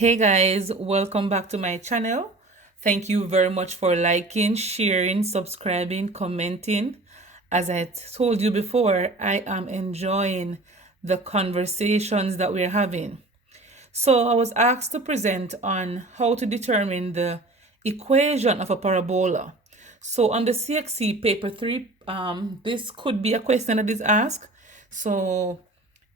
Hey guys, welcome back to my channel. Thank you very much for liking, sharing, subscribing, commenting. As I told you before, I am enjoying the conversations that we're having. So I was asked to present on how to determine the equation of a parabola. So on the CXC paper 3, this could be a question that is asked. So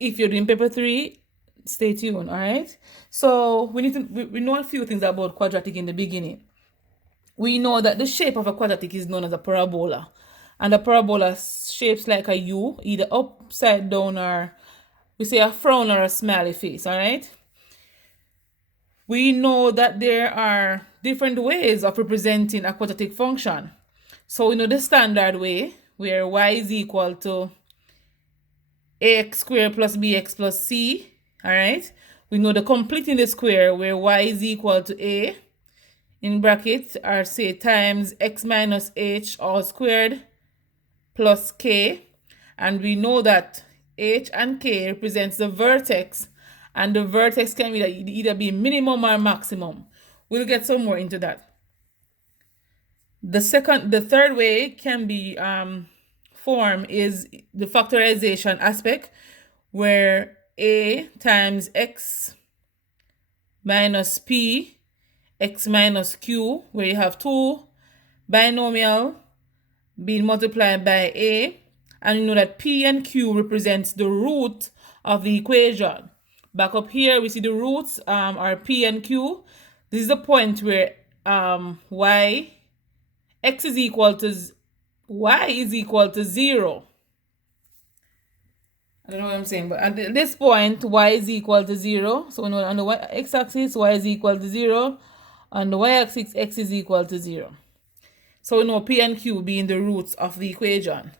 if you're doing paper 3, stay tuned, all right? So we know a few things about quadratic in the beginning. We know that the shape of a quadratic is known as a parabola. And a parabola shapes like a U, either upside down or we say a frown or a smiley face, all right? We know that there are different ways of representing a quadratic function. So we know the standard way, where y is equal to ax squared plus bx plus c, all right? We know the completing the square, where y is equal to a, in bracket, or say times x minus h all squared plus k. And we know that h and k represents the vertex, and the vertex can either be minimum or maximum. We'll get some more into that. The third way can be form is the factorization aspect, where a times x minus p, x minus q, where you have two binomial being multiplied by a, and you know that p and q represents the root of the equation. Back up here, we see the roots are p and q. This is the point where x is equal to y is equal to 0. I don't know what I'm saying, but at this point, y is equal to 0. So we know on the x-axis, y is equal to 0. On the y-axis, x is equal to 0. So we know p and q being the roots of the equation.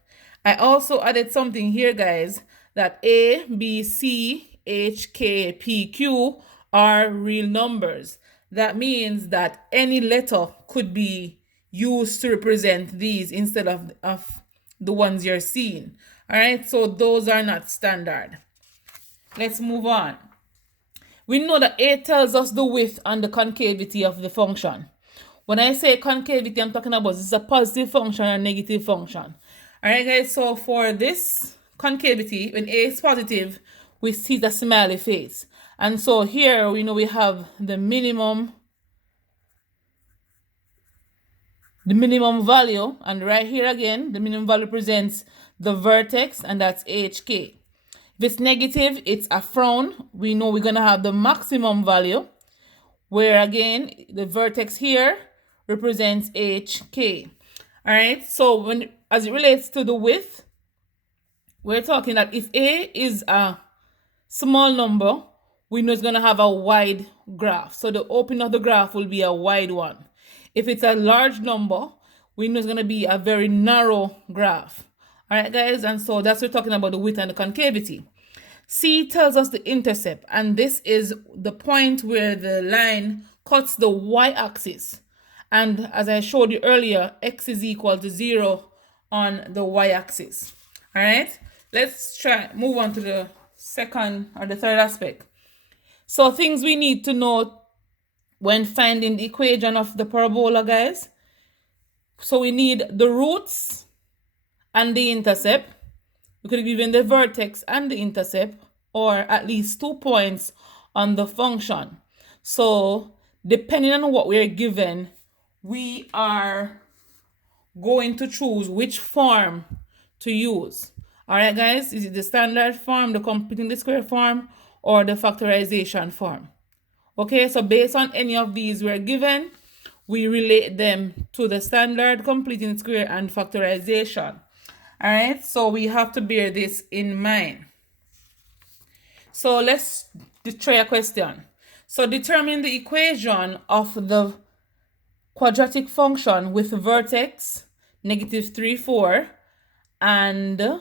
I also added something here, guys, that a, b, c, h, k, p, q are real numbers. That means that any letter could be used to represent these instead of the ones you're seeing. All right, so those are not standard. Let's move on. We know that a tells us the width and the concavity of the function. When I say concavity, I'm talking about this is a positive function or a negative function. All right, guys, so for this concavity, when a is positive, we see the smiley face. And so here we know we have the minimum value, and right here again, the minimum value represents the vertex, and that's hk. If it's negative, it's a frown. We know we're going to have the maximum value, where again, the vertex here represents hk. All right, so as it relates to the width, we're talking that if a is a small number, we know it's going to have a wide graph. So the opening of the graph will be a wide one. If it's a large number, we know it's going to be a very narrow graph. All right, guys, and so that's what we're talking about, the width and the concavity. C tells us the intercept, and this is the point where the line cuts the y-axis. And as I showed you earlier, x is equal to 0 on the y-axis. All right, let's move on to the second or the third aspect. So things we need to know when finding the equation of the parabola, guys. So we need the roots and the intercept. We could have given the vertex and the intercept, or at least 2 points on the function. So depending on what we're given, we are going to choose which form to use. All right, guys, is it the standard form, the completing the square form, or the factorization form? Okay, so based on any of these we're given, we relate them to the standard, completing the square, and factorization. All right, so we have to bear this in mind. So let's try a question. So determine the equation of the quadratic function with vertex -3, 4 and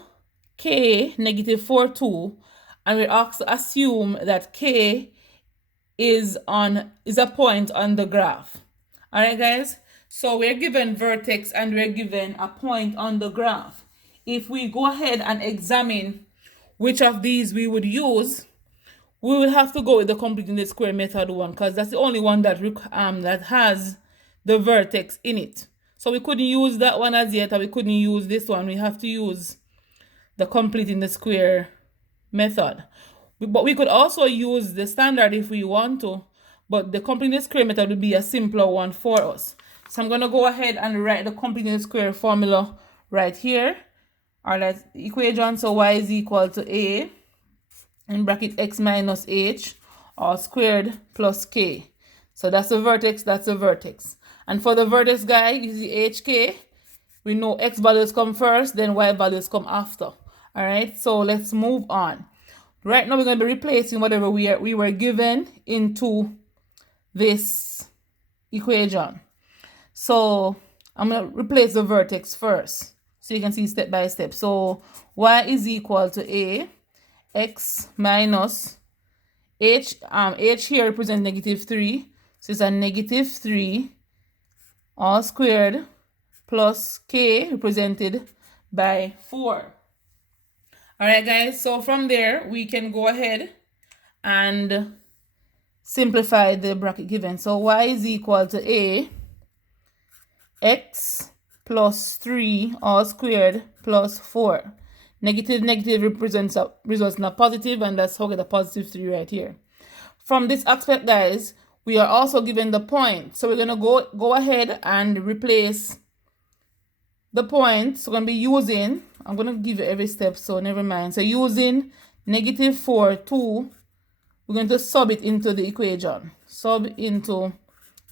k -4, 2, and we're asked to assume that k is a point on the graph. All right, guys, so we're given vertex and we're given a point on the graph. If we go ahead and examine which of these we would use, we will have to go with the completing the square method one, because that's the only one that that has the vertex in it. So we couldn't use that one as yet, or we couldn't use this one. We have to use the completing the square method. But we could also use the standard if we want to, but the completing the square method would be a simpler one for us. So I'm going to go ahead and write the completing the square formula right here, or that equation. So y is equal to a in bracket x minus h all squared plus k. So that's a vertex, that's a vertex. And for the vertex guy, is the hk. We know x values come first, then y values come after. All right, so let's move on. Right now, we're going to be replacing whatever we were given into this equation. So I'm going to replace the vertex first, so you can see step by step. So y is equal to a x minus h. H here represents -3, so it's a -3 all squared plus k represented by 4. All right, guys, so from there we can go ahead and simplify the bracket given. So y is equal to a x plus 3 all squared plus 4. Negative results in a positive, and that's how we get a positive 3 right here. From this aspect, guys, we are also given the point. So we're going to go ahead and replace the point. So we're going to be using, I'm going to give you every step, so never mind. So using -4, 2, we're going to sub it into the equation. Sub into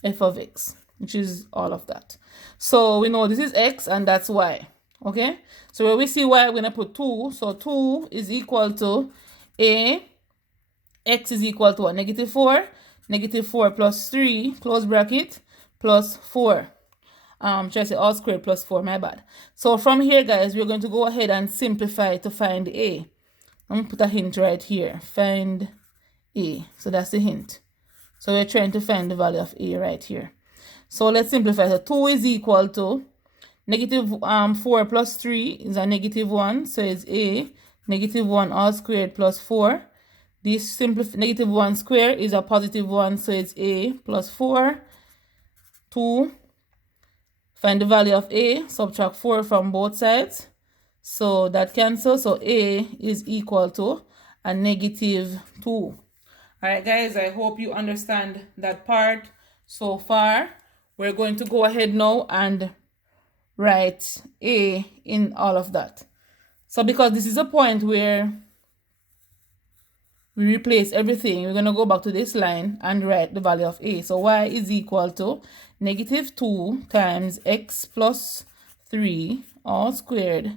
f of x, which is all of that. So we know this is x and that's y. Okay, so where we see y, we're going to put 2. So 2 is equal to a, x is equal to what? -4. -4 plus 3, close bracket, plus 4. Should I say all squared plus 4, my bad. So from here, guys, we're going to go ahead and simplify to find a. I'm going to put a hint right here. Find a. So that's the hint. So we're trying to find the value of a right here. So let's simplify. So 2 is equal to -4 plus 3 is a -1. So it's a -1 all squared plus 4. This -1 square is a +1. So it's a plus 4. 2. Find the value of a, subtract 4 from both sides. So that cancels. So a is equal to a -2. All right, guys, I hope you understand that part so far. We're going to go ahead now and write a in all of that. So because this is a point where we replace everything, we're going to go back to this line and write the value of a. So y is equal to -2 times x plus 3 all squared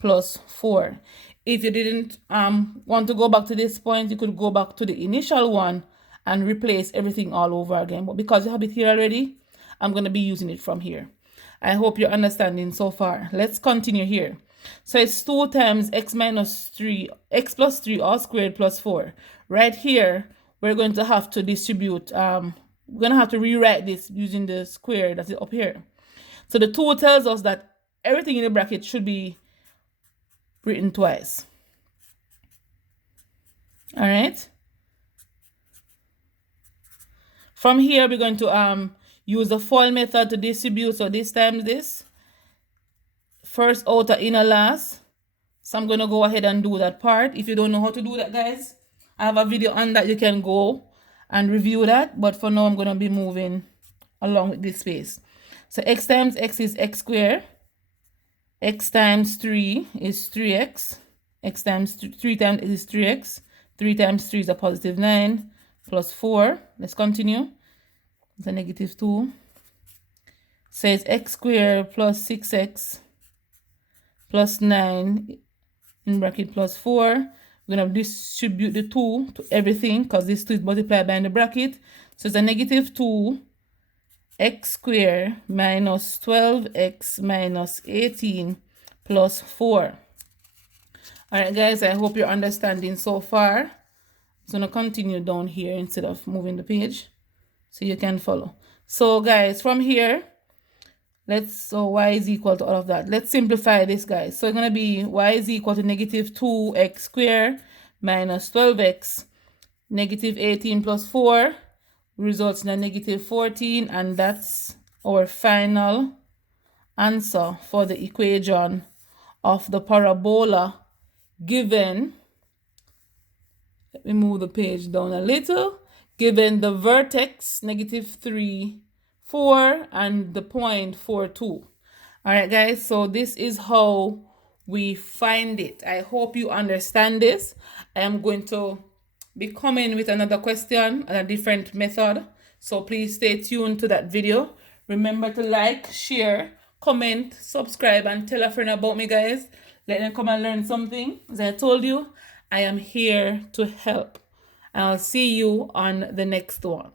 plus 4. If you didn't want to go back to this point, you could go back to the initial one and replace everything all over again. But because you have it here already, I'm going to be using it from here. I hope you're understanding so far. Let's continue here. So it's 2 times x plus 3 all squared plus 4. Right here, we're going to have to distribute. We're going to have to rewrite this using the square that's up here. So the 2 tells us that everything in the bracket should be written twice. All right. From here, we're going to use the FOIL method to distribute. So this times this. First outer inner last. So I'm going to go ahead and do that part. If you don't know how to do that, guys, I have a video on that. You can go and review that. But for now, I'm going to be moving along with this space. So x times x is x squared. X times 3 is 3x. X times 3 times is 3x. 3 times 3 is a +9 plus 4. Let's continue. It's a -2. So it's x squared plus 6x plus 9 in bracket plus 4. We're going to distribute the 2 to everything because this 2 is multiplied by in the bracket. So it's a -2 x squared minus 12x minus 18 plus 4. All right, guys, I hope you're understanding so far. I'm going to continue down here instead of moving the page so you can follow. So, guys, from here, so y is equal to all of that. Let's simplify this, guys. So it's going to be y is equal to -2x squared minus 12x Negative 18 plus 4 results in a negative 14, and that's our final answer for the equation of the parabola given, let me move the page down a little, given the vertex negative 3, 4 and the point 4, 2. All right, guys, so this is how we find it. I hope you understand this. I am going to be coming with another question and a different method, so please stay tuned to that video. Remember to like, share, comment, subscribe, and tell a friend about me, guys. Let them come and learn something. As I told you, I am here to help. I'll see you on the next one.